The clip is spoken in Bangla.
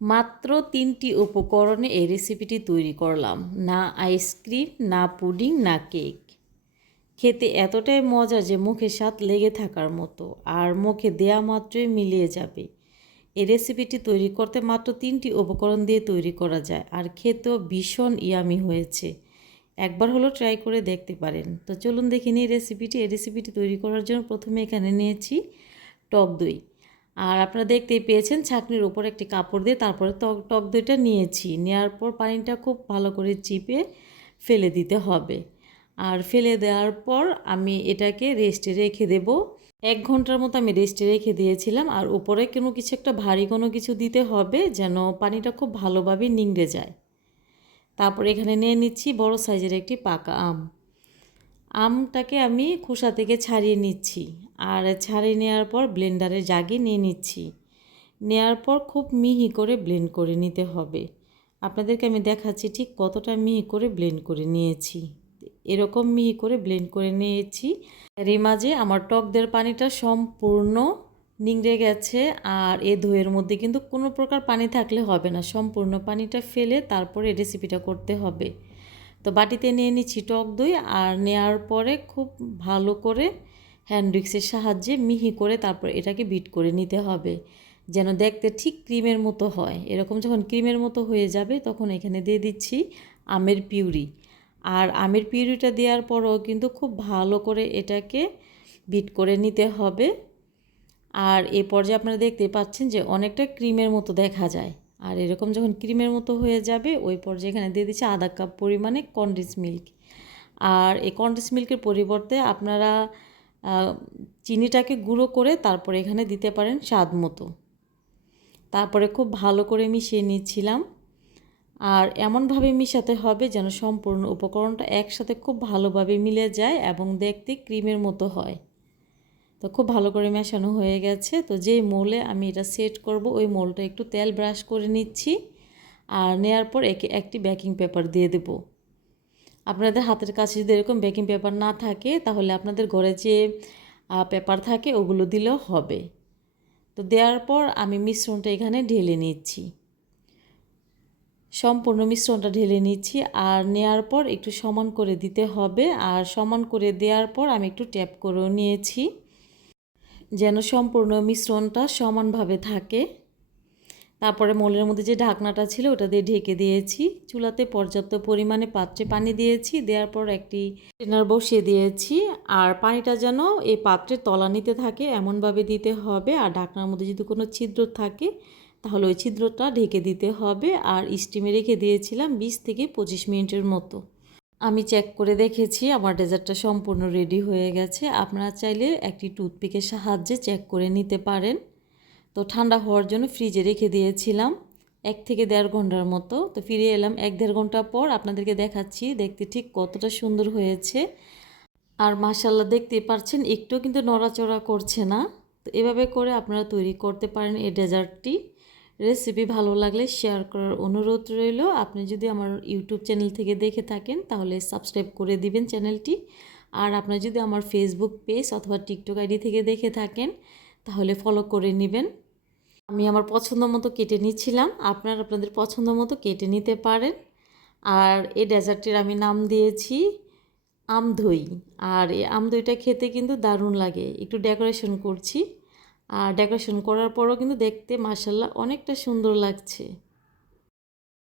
মাত্র তিনটি উপকরণে এই রেসিপিটি তৈরি করলাম। না আইসক্রিম না পুডিং না কেক খেতে এতটাই মজা যে মুখে স্বাদ লেগে থাকার মতো। আর মুখে দেয়া মাত্রই মিলিয়ে যাবে। এই রেসিপিটি তৈরি করতে মাত্র তিনটি উপকরণ দিয়ে তৈরি করা যায়। আর খেতেও ভীষণ ইয়ামি হয়েছে। একবার হলো ট্রাই করে দেখতে পারেন। তো চলুন দেখে নিই রেসিপিটি এই রেসিপিটি তৈরি করার জন্য প্রথমে এখানে নিয়েছি টক দই। আর আপনারা দেখতেই পেয়েছেন ছাঁকনির ওপর একটি কাপড় দিয়ে তারপরে টক টক দইটা নিয়েছি। নেওয়ার পর পানিটা খুব ভালো করে চিপে ফেলে দিতে হবে। আর ফেলে দেওয়ার পর আমি এটাকে রেস্টে রেখে দেব। এক ঘণ্টার মতো আমি রেস্টে রেখে দিয়েছিলাম। আর উপরে কোনো কিছু একটা ভারী কোনো কিছু দিতে হবে যেন পানিটা খুব ভালোভাবে নিংড়ে যায়। তারপর এখানে নিয়ে নিচ্ছি বড় সাইজের একটি পাকা আম। আমটাকে আমি খোসা থেকে ছাড়িয়ে নিচ্ছি। আর ছাড়িয়ে নেওয়ার পর ব্লেন্ডারে জাগে নিয়ে নিচ্ছি। নেওয়ার পর খুব মিহি করে ব্লেন্ড করে নিতে হবে। আপনাদেরকে আমি দেখাচ্ছি ঠিক কতটা মিহি করে ব্লেন্ড করে নিয়েছি। এরকম মিহি করে ব্লেন্ড করে নিয়েছি। এর মাঝে আমার টকদের পানিটা সম্পূর্ণ নিংড়ে গেছে আর এ দইয়ের মধ্যে কিন্তু কোনো প্রকার পানি থাকলে হবে না। সম্পূর্ণ পানিটা ফেলে তারপরে রেসিপিটা করতে হবে। তো বাটিতে নিয়ে নিচ্ছি টক দই আর নেওয়ার পরে খুব ভালো করে হ্যান্ড সাহায্যে মিহি করে তারপর এটাকে বিট করে নিতে হবে, যেন দেখতে ঠিক ক্রিমের মতো হয়। এরকম যখন ক্রিমের মতো হয়ে যাবে, তখন এখানে দিয়ে দিচ্ছি আমের পিউরি। আর আমের পিউরিটা দেওয়ার পরও কিন্তু খুব ভালো করে এটাকে বিট করে নিতে হবে। আর এ পর্যায়ে আপনারা দেখতে পাচ্ছেন যে অনেকটা ক্রিমের মতো দেখা যায়। আর এরকম যখন ক্রিমের মতো হয়ে যাবে, ওই পর্যায়ে এখানে দিয়ে দিচ্ছি আধা কাপ পরিমাণে কন্ডেন্স মিল্ক। আর এই কন্ডেন্স মিল্কের পরিবর্তে আপনারা চিনিটাকে গুঁড়ো করে তারপরে এখানে দিতে পারেন স্বাদ মতো। তারপরে খুব ভালো করে মিশিয়ে নিচ্ছিলাম। আর এমনভাবে মিশাতে হবে যেন সম্পূর্ণ উপকরণটা একসাথে খুব ভালোভাবে মিলে যায় এবং দেখতে ক্রিমের মতো হয়। তো খুব ভালো করে মেশানো হয়ে গেছে। তো যেই মোলে আমি এটা সেট করব, ওই মোলটা একটু তেল ব্রাশ করে নিচ্ছি। আর নেওয়ার পর একে একটি বেকিং পেপার দিয়ে দেব। আপনাদের হাতের কাছে যদি এরকম বেকিং পেপার না থাকে, তাহলে আপনাদের ঘরে যে পেপার থাকে, ওগুলো দিলেও হবে। তো দেওয়ার পর আমি মিশ্রণটা এখানে ঢেলে নিচ্ছি। সম্পূর্ণ মিশ্রণটা ঢেলে নিচ্ছি, আর নেয়ার পর একটু সমান করে দিতে হবে, আর সমান করে দেওয়ার পর আমি একটু ট্যাপ করেও নিয়েছি, যেন সম্পূর্ণ মিশ্রণটা সমানভাবে থাকে। তারপরে মোলের মধ্যে যে ঢাকনাটা ছিল ওটা দিয়ে ঢেকে দিয়েছি। চুলাতে পর্যাপ্ত পরিমাণে পাত্রে পানি দিয়েছি। দেওয়ার পর একটি ট্রেনার বসিয়ে দিয়েছি। আর পানিটা যেন এই পাত্রের তলা নিতে থাকে, এমনভাবে দিতে হবে। আর ঢাকনার মধ্যে যদি কোনো ছিদ্র থাকে, তাহলে ওই ছিদ্রটা ঢেকে দিতে হবে। আর স্টিমে রেখে দিয়েছিলাম বিশ থেকে পঁচিশ মিনিটের মতো। আমি চেক করে দেখেছি, আমার ডেজার্টটা সম্পূর্ণ রেডি হয়ে গেছে। আপনারা চাইলে একটি টুথপিকের সাহায্যে চেক করে নিতে পারেন। তো ঠান্ডা হওয়ার জন্য ফ্রিজে রেখে দিয়েছিলাম এক থেকে দেড় ঘণ্টার মতো। তো ফিরে এলাম এক দেড় ঘণ্টা পর আপনাদেরকে দেখাচ্ছি, দেখতে ঠিক কতটা সুন্দর হয়েছে। আর মাসাল্লাহ দেখতে পাচ্ছেন একটু কিন্তু নড়াচড়া করছে না। তো এভাবে করে আপনারা তৈরি করতে পারেন এই ডেজার্টটি। রেসিপি ভালো লাগলে শেয়ার করার অনুরোধ রইল। আপনি যদি আমার ইউটিউব চ্যানেল থেকে দেখে থাকেন, তাহলে সাবস্ক্রাইব করে দিবেন চ্যানেলটি। আর আপনার যদি আমার ফেসবুক পেজ অথবা টিকটক আইডি থেকে দেখে থাকেন তাহলে ফলো করে নেবেন। আমি আমার পছন্দ মতো কেটে নিচ্ছিলাম। আপনার আপনাদের পছন্দ মতো কেটে নিতে পারেন। আর এই ডেজার্টটির আমি নাম দিয়েছি আমদই। আর এই আমদইটা খেতে কিন্তু দারুণ লাগে। একটু ডেকোরেশন করছি। আর ডেকোরেশন করার পরও কিন্তু দেখতে মাসাল্লাহ অনেকটা সুন্দর লাগছে।